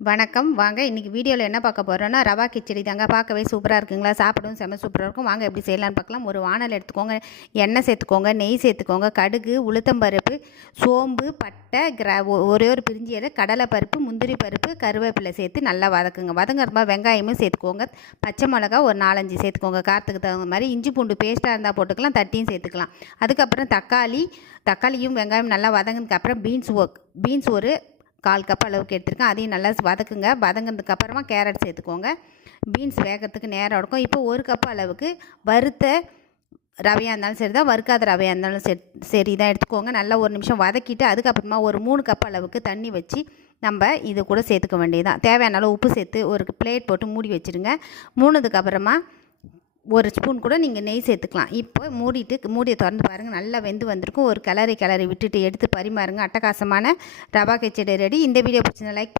வணக்கம். வாங்க இன்றைக்கி வீடியோவில் என்ன பார்க்க போகிறோன்னா ரவா கிச்சடி தாங்க. பார்க்கவே சூப்பராக இருக்குங்களா? சாப்பிடவும் செம்ம சூப்பராக இருக்கும். வாங்க எப்படி செய்யலாம்னு பார்க்கலாம். ஒரு வானல் எடுத்துக்கோங்க எண்ணெய் சேர்த்துக்கோங்க நெய் சேர்த்துக்கோங்க கடுகு உளுத்தம்பருப்பு சோம்பு பட்டை கிரா ஒரே ஒரு பிரிஞ்சி இலை கடலை பருப்பு முந்திரி பருப்பு கருவேப்பிலை சேர்த்து நல்லா வதக்குங்க. வதங்குறப்ப வெங்காயமும் சேர்த்துக்கோங்க. பச்சை மிளகா ஒரு நாலஞ்சு சேர்த்துக்கோங்க. காரத்துக்கு தகுந்த மாதிரி இஞ்சி பூண்டு பேஸ்ட்டாக இருந்தால் போட்டுக்கலாம் தட்டியும் சேர்த்துக்கலாம். அதுக்கப்புறம் தக்காளி தக்காளியும் வெங்காயம் நல்லா வதங்கினதுக்கப்புறம் பீன்ஸ் பீன்ஸ் பீன்ஸ் ஒரு கால் கப் அளவுக்கு எடுத்திருக்கேன். அதையும் நல்லா வதக்குங்க. வதங்கினதுக்கப்புறமா கேரட் சேர்த்துக்கோங்க. பீன்ஸ் வேகிறதுக்கு நேரம் எடுக்கும். இப்போ ஒரு கப் அளவுக்கு வறுத்த ரவையாக இருந்தாலும் சரி தான் வறுக்காத ரவையாக இருந்தாலும் சரி சரி தான் எடுத்துக்கோங்க. நல்லா ஒரு நிமிஷம் வதக்கிட்டு அதுக்கப்புறமா ஒரு மூணு கப் அளவுக்கு தண்ணி வச்சு நம்ம இது கூட சேர்த்துக்க வேண்டியதுதான். தேவையான அளவு உப்பு சேர்த்து ஒரு பிளேட் போட்டு மூடி வச்சுருங்க. மூணுதுக்கு அப்புறமா ஒரு ஸ்பூன் கூட நீங்கள் நெய் சேர்த்துக்கலாம். இப்போ மூடிட்டு மூடியை திறந்து பாருங்கள் நல்லா வெந்து வந்திருக்கும். ஒரு கிளறி கிளறி விட்டுட்டு எடுத்து பரிமாறுங்க. அட்டகாசமான ரவா கிச்சடி ரெடி. இந்த வீடியோ பிடிச்சிருந்தா லைக்